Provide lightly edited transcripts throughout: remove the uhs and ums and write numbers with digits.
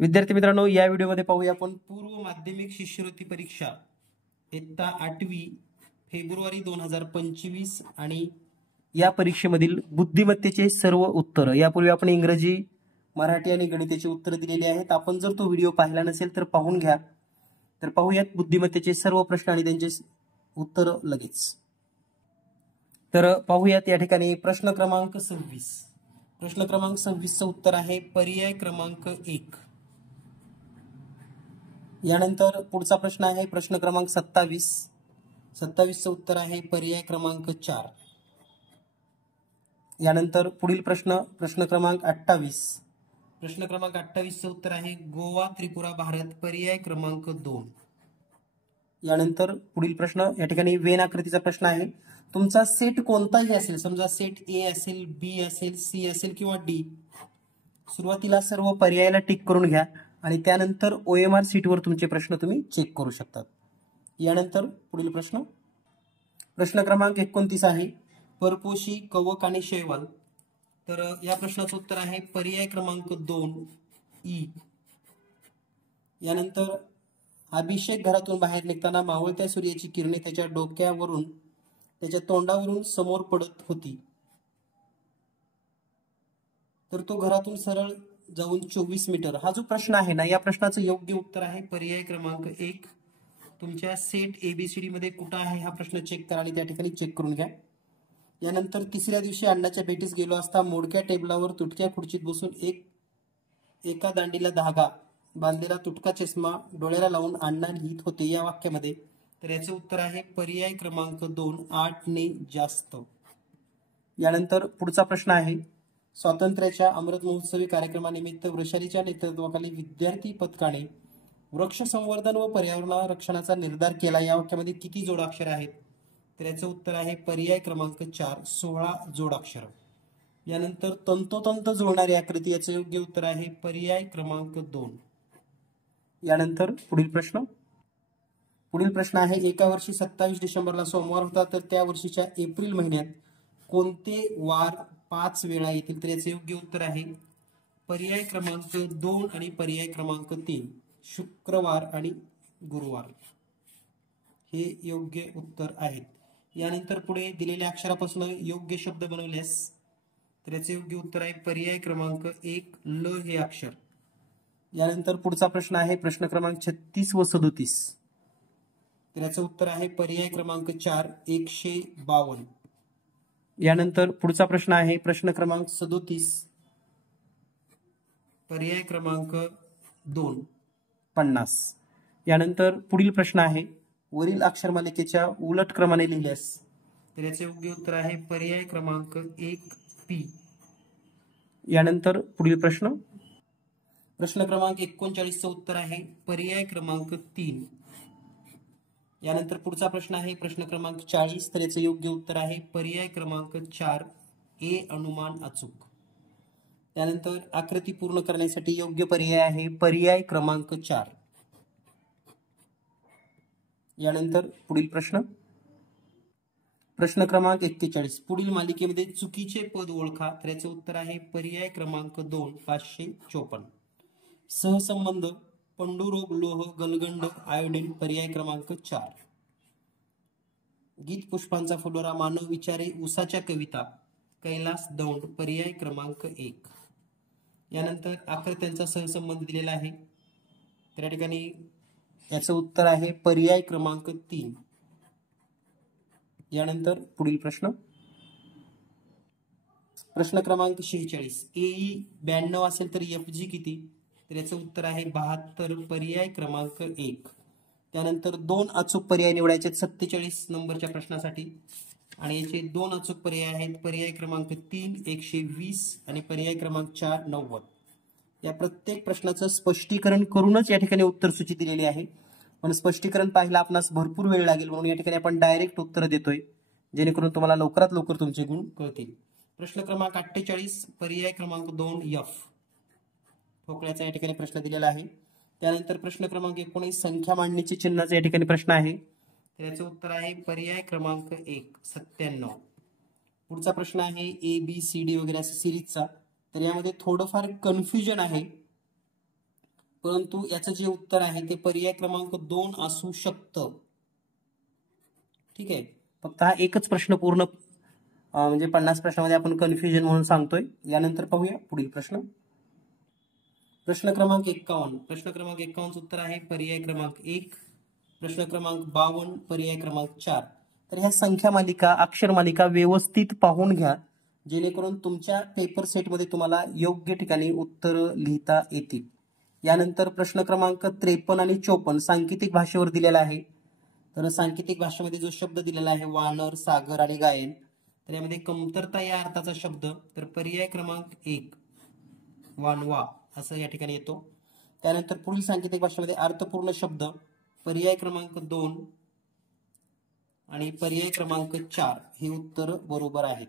विद्यार्थी मित्रांनो, या व्हिडिओमध्ये पाहूया आपण पूर्व माध्यमिक शिष्यवृत्ती परीक्षा इयत्ता 8वी फेब्रुवारी 2025 आणि या परीक्षेमधील बुद्धिमत्तेचे सर्व उत्तर। यापूर्वी आपण इंग्रजी, मराठी आणि गणिताची उत्तरे दिलेली आहेत। आपण जर तो व्हिडिओ पाहिला नसेल तर पाहून घ्या। तर पाहूयात बुद्धिमत्तेचे सर्व प्रश्न आणि त्यांचे उत्तर लगेच। तर पाहूयात या ठिकाणी प्रश्न क्रमांक 26। प्रश्न क्रमांक 26 चं उत्तर आहे पर्याय क्रमांक 1। यानंतर पुढचा प्रश्न आहे प्रश्न क्रमांक 27। 27 चं उत्तर आहे पर्याय क्रमांक 4। यानंतर पुढील प्रश्न क्रमांक 28। प्रश्न क्रमांक 28 चं उत्तर आहे गोवा त्रिपुरा भारत पर्याय क्रमांक 2। यानंतर पुढील प्रश्न या ठिकाणी वेन आकृतीचा प्रश्न आहे। तुमचा सेट कोणताही असेल, समजा सेट ए असेल, बी असेल, सी असेल किंवा डी, सुरुवातीला सर्व पर्यायाला टिक करून घ्या आणि त्यानंतर OMR शीटवर तुमचे प्रश्न तुम्ही चेक करू शकता। यानंतर पुढील प्रश्न क्रमांक 29 आहे परपोशी, कवक आणि शैवाल। तर या प्रश्नाचं उत्तर आहे पर्याय क्रमांक 2 ई। यानंतर अभिषेक घरातून बाहेर निघताना मावळत्या सूर्याची किरणे त्याच्या डोक्यावरून, त्याच्या तोंडावरून समोर पडत होती, तर तो घरातून सरळ जाऊन 24 मीटर। हा जो प्रश्न आहे ना, या प्रश्नाचं योग्य उत्तर आहे पर्याय क्रमांक 1। तुमच्या सेट ABCD मध्ये कुठं आहे हा प्रश्न चेक करा आणि त्या ठिकाणी चेक करून घ्या। यानंतर तिसऱ्या दिवशी अण्णाच्या भेटीस गेलो असता मोडक्या टेबलावर तुटक्या खुर्चीत बसून एका दांडीला धागा बांधलेला तुटका चष्मा डोळ्याला लावून अण्णा लिहित होते या वाक्यामध्ये, तर याचे उत्तर आहे पर्याय क्रमांक 2 8 ने जास्त। यानंतर पुढचा प्रश्न आहे स्वातंत्र्याच्या अमृत महोत्सवी कार्यक्रमानिमित्त वृषालीच्या नेतृत्वाखाली विद्यार्थी पथकाने वृक्ष संवर्धन व पर्यावरण रक्षणाचा निर्धार केला या वाक्यामध्ये किती जोडाक्षर आहेत, तर याचं उत्तर आहे पर्याय क्रमांक 4 16 जोडाक्षर। यानंतर तंतोतंत जुळणारी आकृती, याचे योग्य उत्तर आहे पर्याय क्रमांक 2। यानंतर पुढील प्रश्न आहे एका वर्षी 27 डिसेंबरला सोमवार होता, तर त्या वर्षीच्या एप्रिल महिन्यात कोणते वार 5 वेळा येतील, तर याचे योग्य उत्तर आहे पर्याय क्रमांक 2 आणि पर्याय क्रमांक 3 शुक्रवार आणि गुरुवार, हे योग्य उत्तर आहेत। यानंतर पुढे दिलेल्या अक्षरापासून योग्य शब्द बनवल्यास, तर याचे योग्य उत्तर आहे पर्याय क्रमांक 1 ल हे अक्षर। यानंतर पुढचा प्रश्न आहे प्रश्न क्रमांक 36 व 37, तर याचं उत्तर आहे पर्याय क्रमांक 4 152। यानंतर पुढचा प्रश्न आहे प्रश्न क्रमांक 37, पर्याय क्रमांक 2 50। यानंतर पुढील प्रश्न आहे वरील अक्षरमालिकेच्या उलट क्रमाने लिहिल्यास, तर याचे योग्य उत्तर आहे पर्याय क्रमांक 1 पी। यानंतर पुढील प्रश्न क्रमांक 39 चं उत्तर आहे पर्याय क्रमांक 3। यानंतर पुढचा प्रश्न आहे प्रश्न क्रमांक 40, तर याचे योग्य उत्तर आहे पर्याय क्रमांक 4 ए अनुमान अचूक। त्यानंतर आकृती पूर्ण करण्यासाठी योग्य पर्याय आहे पर्याय क्रमांक 4। यानंतर पुढील प्रश्न क्रमांक 41, पुढील मालिकेमध्ये चुकीचे पद ओळखा, तर याचे उत्तर आहे पर्याय क्रमांक 2 554। सहसंबंध पंडुरोग लोह गलगंड आयोडीन पर्याय क्रमांक 4। गीत पुष्पांचा फुलोरा मानव विचारे उसाच्या कविता कैलास दौंड पर्याय क्रमांक 1। यानंतर आकृत्यांचा सहसंबंध दिलेला आहे, तर या ठिकाणी याचं उत्तर आहे पर्याय क्रमांक 3। यानंतर पुढील प्रश्न क्रमांक 46, AE 92 असेल तर FG किती, तर याचं उत्तर आहे 72 पर्याय क्रमांक 1। त्यानंतर 2 अचूक पर्याय निवडायचे 47 नंबरच्या प्रश्नासाठी, आणि याचे 2 अचूक पर्याय आहेत पर्याय क्रमांक 3 120 आणि पर्याय क्रमांक 4 90। या प्रत्येक प्रश्नाचं स्पष्टीकरण करूनच या ठिकाणी उत्तर सूची दिलेली आहे, पण स्पष्टीकरण पाहायला आपणास भरपूर वेळ लागेल, म्हणून या ठिकाणी आपण डायरेक्ट उत्तर देतोय जेणेकरून तुम्हाला लवकरात लवकर तुमचे गुण कळतील। प्रश्न क्रमांक 48, पर्याय क्रमांक 2 F ठोकळ्याचा या ठिकाणी प्रश्न दिलेला आहे। त्यानंतर प्रश्न क्रमांक 19, संख्या मांडणीचे चिन्हाचा या ठिकाणी प्रश्न आहे, तर याचे उत्तर आहे पर्याय क्रमांक 1 97। पुढचा प्रश्न आहे ABCD वगैरे असा सिरीजचा, तर यामध्ये थोडंफार कन्फ्युजन आहे, परंतु याचं जे उत्तर आहे ते पर्याय क्रमांक 2 असू शकतं. ठीक आहे, फक्त हा एकच प्रश्न पूर्ण म्हणजे 50 प्रश्नामध्ये आपण कन्फ्युजन म्हणून सांगतोय. यानंतर पाहूया पुढील प्रश्न. प्रश्न क्रमांक 51. प्रश्न क्रमांक 51 उत्तर आहे पर्याय क्रमांक 1. प्रश्न क्रमांक 52 पर्याय क्रमांक 4. तर ह्या संख्या मालिका, अक्षर मालिका व्यवस्थित पाहून घ्या, जेणेकरून तुमच्या पेपर सेटमध्ये तुम्हाला योग्य ठिकाणी उत्तर लिहिता येतील. यानंतर प्रश्न क्रमांक 53 आणि 54 सांकेतिक भाषेवर दिलेला आहे. तर सांकेतिक भाषेमध्ये जो शब्द दिलेला आहे वानर, सागर आणि गायन, तर यामध्ये कमतरता या अर्थाचा शब्द तर पर्याय क्रमांक 1 वानवा असं या ठिकाणी येतो. त्यानंतर पुढील सांकेतिक भाषेमध्ये अर्थपूर्ण शब्द पर्याय क्रमांक 2 आणि पर्याय क्रमांक 4 हे उत्तर बरोबर आहेत.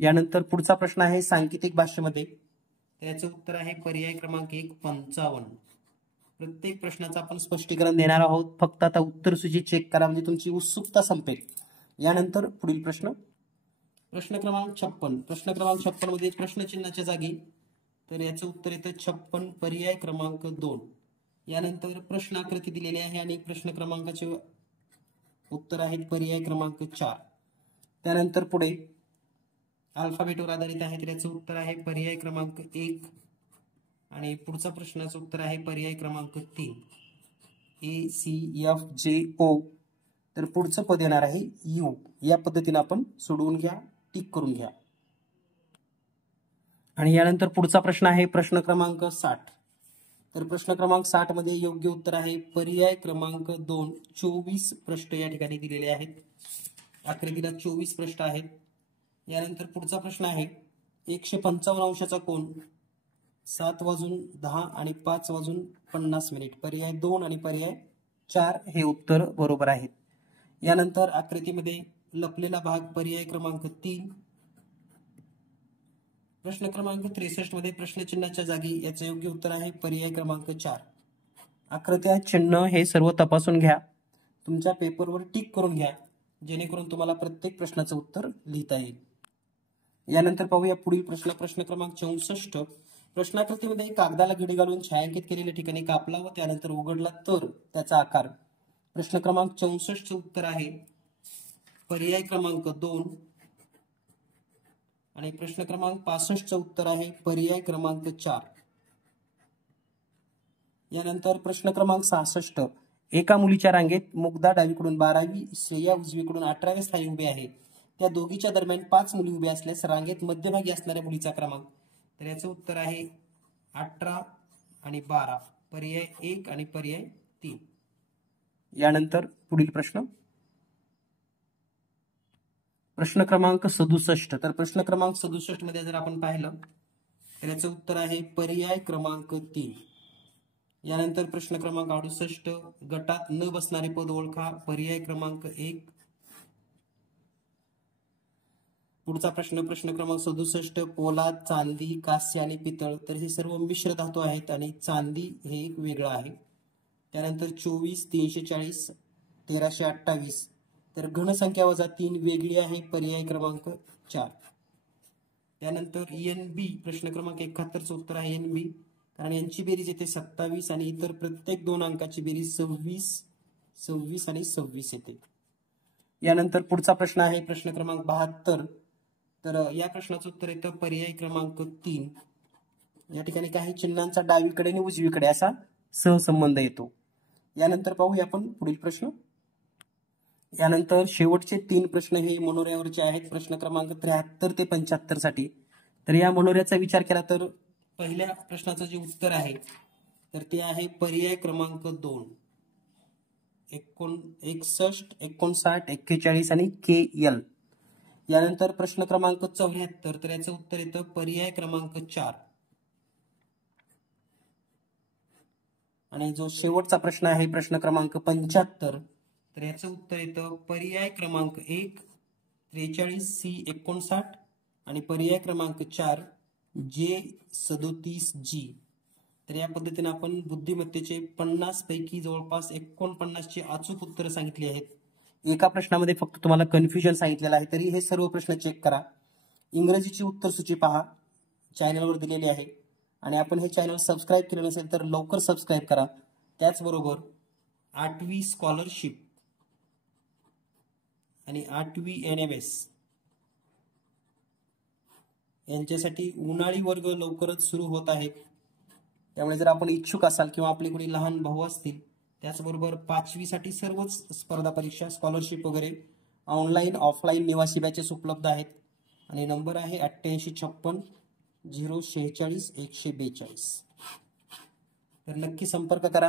यानंतर पुढचा प्रश्न आहे सांकेतिक भाषेमध्ये, त्याचं उत्तर आहे पर्याय क्रमांक 1 55. प्रत्येक प्रश्नाचं आपण स्पष्टीकरण देणार आहोत. फक्त आता उत्तर सूची चेक करा म्हणजे तुमची उत्सुकता संपेल. यानंतर पुढील प्रश्न. प्रश्न क्रमांक 56. प्रश्न क्रमांक 56 मध्ये प्रश्नचिन्हाच्या जागी तर याचं उत्तर येतं 56 पर्याय क्रमांक 2. यानंतर प्रश्न आकृती दिलेली आहे आणि प्रश्न क्रमांकाचे उत्तर आहेत पर्याय क्रमांक 4. त्यानंतर पुढे अल्फाबेटवर आधारित आहे तर याचं उत्तर आहे पर्याय क्रमांक 1 आणि पुढचा प्रश्नाचं उत्तर आहे पर्याय क्रमांक 3 ACFJO. तर पुढचं पद येणार आहे यू. या पद्धतीने आपण सोडवून घ्या, टिक करून घ्या. आणि यानंतर पुढचा प्रश्न आहे प्रश्न क्रमांक 60. तर प्रश्न क्रमांक 60 मध्ये योग्य उत्तर आहे पर्याय क्रमांक 2 24 प्रश्न या ठिकाणी दिलेले आहेत. आकृतीला 24 प्रश्न आहेत. यानंतर पुढचा प्रश्न आहे 155 अंशाचा कोन 7:10 आणि 5:50 पर्याय 2 आणि पर्याय 4 हे उत्तर बरोबर आहेत. यानंतर आकृतीमध्ये लपलेला भाग पर्याय क्रमांक 3. प्रश्न क्रमांक 63 मध्ये प्रश्नचिन्हाच्या जागी याचं योग्य उत्तर आहे पर्याय क्रमांक 4. आकृत्या चिन्ह हे सर्व तपासून घ्या, तुमच्या पेपरवर टिक करून घ्या, जेणेकरून तुम्हाला प्रत्येक प्रश्नाचं उत्तर लिहिता येईल. यानंतर पाहूया पुढील प्रश्न. प्रश्न क्रमांक 64. प्रश्नाकृतीमध्ये कागदाला घडी घालून छायांकित केलेल्या ठिकाणी कापला व त्यानंतर उघडला तर त्याचा आकार. प्रश्न क्रमांक 64 उत्तर आहे पर्याय क्रमांक 2 आणि प्रश्न क्रमांक 65 उत्तर आहे पर्याय क्रमांक 4. यानंतर प्रश्न क्रमांक 66. एका मुलीच्या रांगेत मुग्धा डावीकडून 12वी, श्रेया उजवीकडून 18व्या स्थानी उभे आहे. त्या दोघीच्या दरम्यान 5 मुली उभ्या असल्यास रांगेत मध्यभागी असणाऱ्या मुलीचा क्रमांक. तर याचं उत्तर आहे 18 आणि 12 पर्याय 1 आणि पर्याय 3. यानंतर पुढील प्रश्न. प्रश्न क्रमांक 67. तर प्रश्न क्रमांक 67 मध्ये जर आपण पाहिलं तर याचं उत्तर आहे पर्याय क्रमांक 3. यानंतर प्रश्न क्रमांक 68. गटात न बसणारे पद ओळखा पर्याय क्रमांक 1. पुढचा प्रश्न. प्रश्न क्रमांक 67. पोलाद, चांदी, कास्य आणि पितळ तर हे सर्व मिश्र धातू आहेत आणि चांदी हे एक वेगळं आहे. त्यानंतर 24, 340, 1328 तर घनसंख्या वजा 3 वेगळी आहे पर्याय क्रमांक 4. त्यानंतर NB प्रश्न क्रमांक 71 उत्तर आहे NB, कारण यांची बेरीज येते 27 आणि इतर प्रत्येक 2 अंकाची बेरीज 26, 26 आणि 26 येते. यानंतर पुढचा प्रश्न आहे प्रश्न क्रमांक 72. तर या प्रश्नाचं उत्तर येतं पर्याय क्रमांक 3. या ठिकाणी काही चिन्हांचा डावीकडे आणि उजवीकडे असा सहसंबंध येतो. यानंतर पाहूया आपण पुढील प्रश्न. यानंतर शेवटचे 3 प्रश्न हे मनोऱ्यावरचे आहेत प्रश्न क्रमांक 73 ते 75 साठी. तर या मनोऱ्याचा विचार केला तर पहिल्या प्रश्नाचं जे उत्तर आहे तर ते आहे पर्याय क्रमांक 2 61, 59, 41 आणि KL. यानंतर प्रश्न क्रमांक 74. तर याचं उत्तर येतं पर्याय क्रमांक 4. आणि जो शेवटचा प्रश्न आहे प्रश्न क्रमांक 75. तर याचं उत्तर येतं पर्याय क्रमांक 1 43 C 59 आणि पर्याय क्रमांक 4 J 37 G. तर या पद्धतीने आपण बुद्धिमत्तेचे 50 पैकी जवळपास 49 ची अचूक उत्तरं सांगितली आहेत. एका प्रश्नामध्ये फक्त तुम्हाला कन्फ्युजन सांगितलेलं आहे, तरी हे सर्व प्रश्न चेक करा. इंग्रजीची उत्तर सूची पहा, चॅनलवर दिलेली आहे आणि आपण हे चॅनल सबस्क्राईब केलं नसेल तर लवकर सबस्क्राईब करा. त्याचबरोबर 8वी स्कॉलरशिप आणि 8वी NMS यांच्यासाठी उन्हाळी वर्ग लवकरच सुरू होत आहेत. त्यामुळे जर आपण इच्छुक असाल किंवा आपले कोणी लहान भाऊ असतील, त्याचबरोबर 5वी साठी सर्वच स्पर्धा परीक्षा, स्कॉलरशिप वगैरे ऑनलाईन ऑफलाईन निवासी बॅचेस उपलब्ध आहेत. आणि नंबर आहे 8856 046 142. तर नक्की संपर्क करा.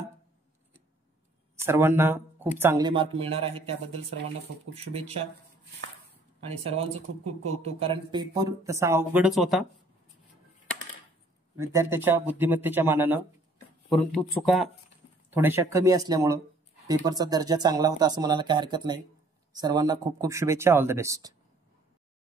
सर्वांना खूप चांगले मार्क मिळणार आहेत, त्याबद्दल सर्वांना खूप खूप शुभेच्छा आणि सर्वांचं खूप खूप कौतुक. कारण पेपर तसा अवघडच होता विद्यार्थ्याच्या बुद्धिमत्तेच्या मानानं, परंतु चुका थोड्याशा कमी असल्यामुळं पेपरचा दर्जा चांगला होता असं म्हणायला काही हरकत नाही. सर्वांना खूप खूप शुभेच्छा. All the best.